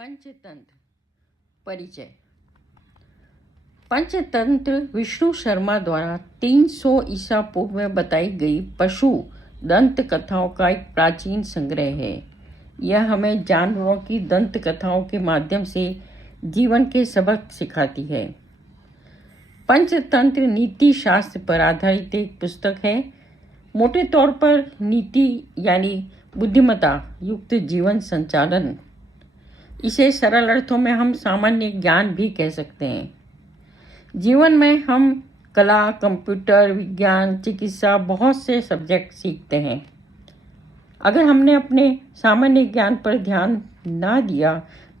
पंचतंत्र परिचय। पंचतंत्र विष्णु शर्मा द्वारा 300 ईसा पूर्व में बताई गई पशु दंत कथाओं का एक प्राचीन संग्रह है। यह हमें जानवरों की दंत कथाओं के माध्यम से जीवन के सबक सिखाती है। पंचतंत्र नीति शास्त्र पर आधारित एक पुस्तक है। मोटे तौर पर नीति यानी बुद्धिमत्ता युक्त जीवन संचालन। इसे सरल अर्थों में हम सामान्य ज्ञान भी कह सकते हैं। जीवन में हम कला, कंप्यूटर, विज्ञान, चिकित्सा बहुत से सब्जेक्ट सीखते हैं। अगर हमने अपने सामान्य ज्ञान पर ध्यान ना दिया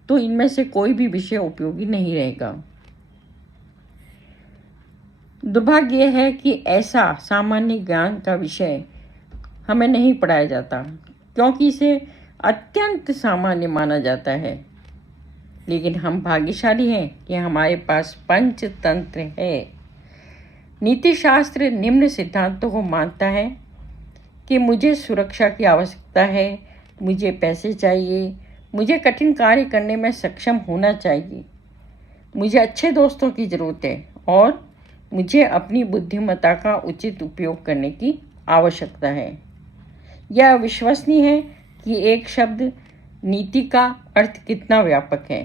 तो इनमें से कोई भी विषय उपयोगी नहीं रहेगा। दुर्भाग्य यह है कि ऐसा सामान्य ज्ञान का विषय हमें नहीं पढ़ाया जाता क्योंकि इसे अत्यंत सामान्य माना जाता है। लेकिन हम भाग्यशाली हैं कि हमारे पास पंचतंत्र है। नीति शास्त्र निम्न सिद्धांतों को मानता है कि मुझे सुरक्षा की आवश्यकता है, मुझे पैसे चाहिए, मुझे कठिन कार्य करने में सक्षम होना चाहिए, मुझे अच्छे दोस्तों की ज़रूरत है और मुझे अपनी बुद्धिमत्ता का उचित उपयोग करने की आवश्यकता है। यह अविश्वसनीय है कि एक शब्द नीति का अर्थ कितना व्यापक है।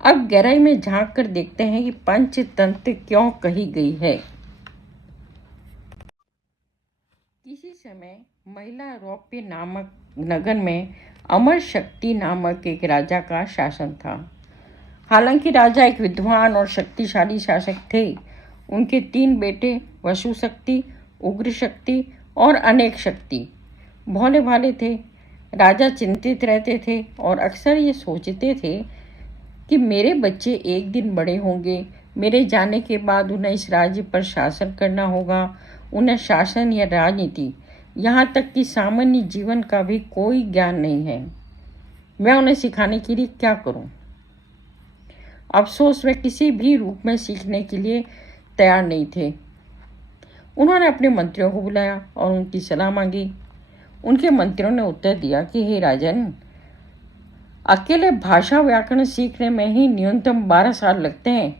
अब गहराई में झांक कर देखते हैं कि पंचतंत्र क्यों कही गई है। किसी समय महिला रौप्य नामक नगर में अमर शक्ति नामक एक राजा का शासन था। हालांकि राजा एक विद्वान और शक्तिशाली शासक थे। उनके 3 बेटे वसु शक्ति, उग्र शक्ति और अनेक शक्ति भोले भाले थे। राजा चिंतित रहते थे और अक्सर ये सोचते थे कि मेरे बच्चे एक दिन बड़े होंगे, मेरे जाने के बाद उन्हें इस राज्य पर शासन करना होगा। उन्हें शासन या राजनीति, यहाँ तक कि सामान्य जीवन का भी कोई ज्ञान नहीं है। मैं उन्हें सिखाने के लिए क्या करूं? अफसोस वे किसी भी रूप में सीखने के लिए तैयार नहीं थे। उन्होंने अपने मंत्रियों को बुलाया और उनकी सलाह मांगी। उनके मंत्रियों ने उत्तर दिया कि हे राजन, अकेले भाषा व्याकरण सीखने में ही न्यूनतम 12 साल लगते हैं।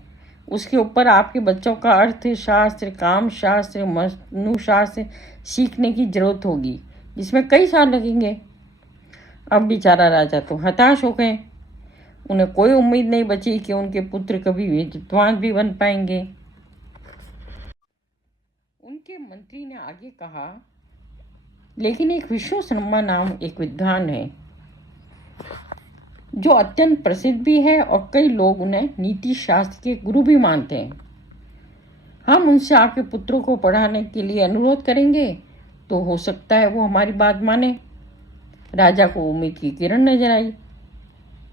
उसके ऊपर आपके बच्चों का अर्थशास्त्र, कामशास्त्र, मनुशास्त्र सीखने की जरूरत होगी, जिसमें कई साल लगेंगे। अब बेचारा राजा तो हताश हो गए। उन्हें कोई उम्मीद नहीं बची कि उनके पुत्र कभी विद्वान भी बन पाएंगे। उनके मंत्री ने आगे कहा, लेकिन एक विष्णु शर्मा नाम एक विद्वान है जो अत्यंत प्रसिद्ध भी है और कई लोग उन्हें नीति शास्त्र के गुरु भी मानते हैं। हम उनसे आपके पुत्रों को पढ़ाने के लिए अनुरोध करेंगे तो हो सकता है वो हमारी बात माने। राजा को उम्मीद की किरण नजर आई।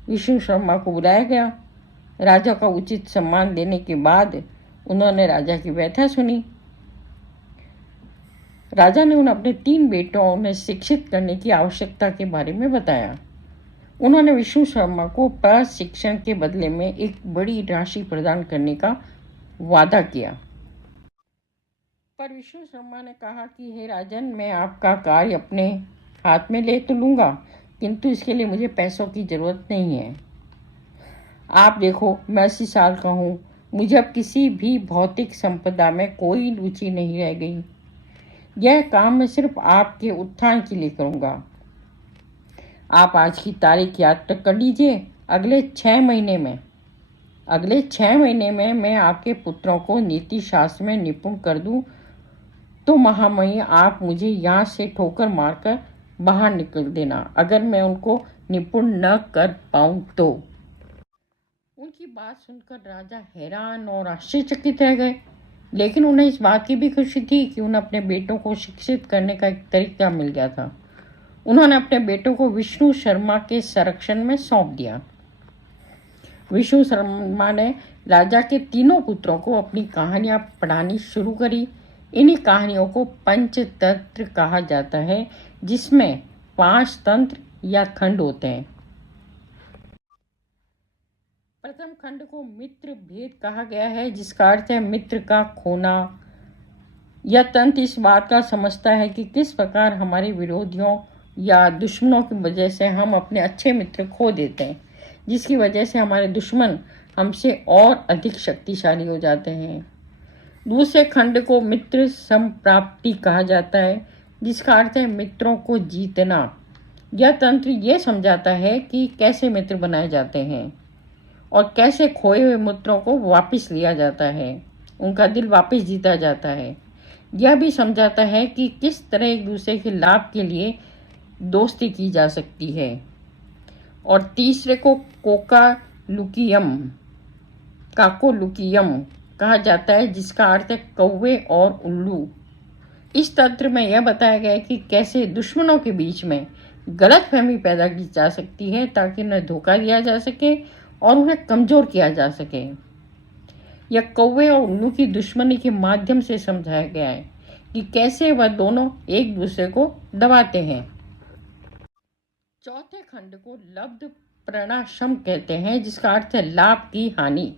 विष्णु शर्मा को बुलाया गया। राजा का उचित सम्मान देने के बाद उन्होंने राजा की व्यथा सुनी। राजा ने उन्हें अपने 3 बेटों में शिक्षित करने की आवश्यकता के बारे में बताया। उन्होंने विष्णु शर्मा को प्रशिक्षण के बदले में एक बड़ी राशि प्रदान करने का वादा किया। पर विष्णु शर्मा ने कहा कि हे राजन, मैं आपका कार्य अपने हाथ में ले तो लूँगा, किंतु इसके लिए मुझे पैसों की ज़रूरत नहीं है। आप देखो, मैं 80 साल का हूँ। मुझे अब किसी भी भौतिक संपदा में कोई रुचि नहीं रह गई। यह काम मैं सिर्फ आपके उत्थान के लिए करूँगा। आप आज की तारीख याद तक कर लीजिए। अगले 6 महीने में मैं आपके पुत्रों को नीति शास्त्र में निपुण कर दूं तो महामहिम आप मुझे यहाँ से ठोकर मारकर बाहर निकल देना, अगर मैं उनको निपुण न कर पाऊं तो। उनकी बात सुनकर राजा हैरान और आश्चर्यचकित रह गए। लेकिन उन्हें इस बात की भी खुशी थी कि उन्हें अपने बेटों को शिक्षित करने का एक तरीका मिल गया था। उन्होंने अपने बेटों को विष्णु शर्मा के संरक्षण में सौंप दिया। विष्णु शर्मा ने राजा के 3 पुत्रों को अपनी कहानियां पढ़ानी शुरू करी। इन्हीं कहानियों को पंचतंत्र कहा जाता है, जिसमें 5 तंत्र या खंड होते हैं। प्रथम खंड को मित्र भेद कहा गया है, जिसका अर्थ है मित्र का खोना। यह तंत्र इस बात का समझता है कि किस प्रकार हमारे विरोधियों या दुश्मनों की वजह से हम अपने अच्छे मित्र खो देते हैं, जिसकी वजह से हमारे दुश्मन हमसे और अधिक शक्तिशाली हो जाते हैं। दूसरे खंड को मित्र संप्राप्ति कहा जाता है, जिसका अर्थ है मित्रों को जीतना। यह तंत्र ये समझाता है कि कैसे मित्र बनाए जाते हैं और कैसे खोए हुए मित्रों को वापस लिया जाता है, उनका दिल वापस जीता जाता है। यह भी समझाता है कि किस तरह एक दूसरे के लाभ के लिए दोस्ती की जा सकती है। और तीसरे को काकोलुकियम कहा जाता है, जिसका अर्थ है कौवे और उल्लू। इस तंत्र में यह बताया गया है कि कैसे दुश्मनों के बीच में गलतफहमी पैदा की जा सकती है ताकि उन्हें धोखा दिया जा सके और उन्हें कमज़ोर किया जा सके। यह कौवे और उल्लू की दुश्मनी के माध्यम से समझाया गया है कि कैसे वह दोनों एक दूसरे को दबाते हैं। चौथे खंड को लब्ध प्रणाशम कहते हैं, जिसका अर्थ है लाभ की हानि।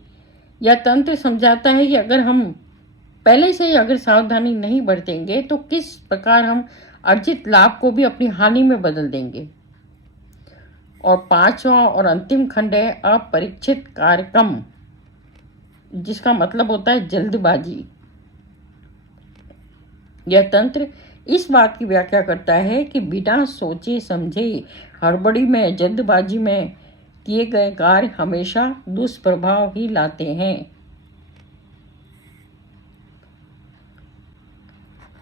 यह तंत्र समझाता है कि अगर हम पहले से ही अगर सावधानी नहीं बरतेंगे तो किस प्रकार हम अर्जित लाभ को भी अपनी हानि में बदल देंगे। और पांचवा और अंतिम खंड है अपरीक्षित कार्यक्रम, जिसका मतलब होता है जल्दबाजी। यह तंत्र इस बात की व्याख्या करता है कि बिना सोचे समझे हड़बड़ी में जल्दबाजी में किए गए कार्य हमेशा दुष्प्रभाव ही लाते हैं।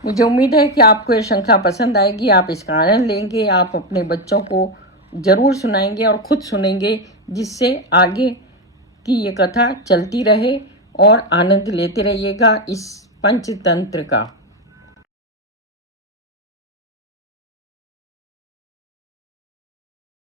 मुझे उम्मीद है कि आपको यह श्रृंखला पसंद आएगी, आप इसका आनंद लेंगे, आप अपने बच्चों को ज़रूर सुनाएंगे और ख़ुद सुनेंगे, जिससे आगे की ये कथा चलती रहे और आनंद लेते रहिएगा इस पंचतंत्र का।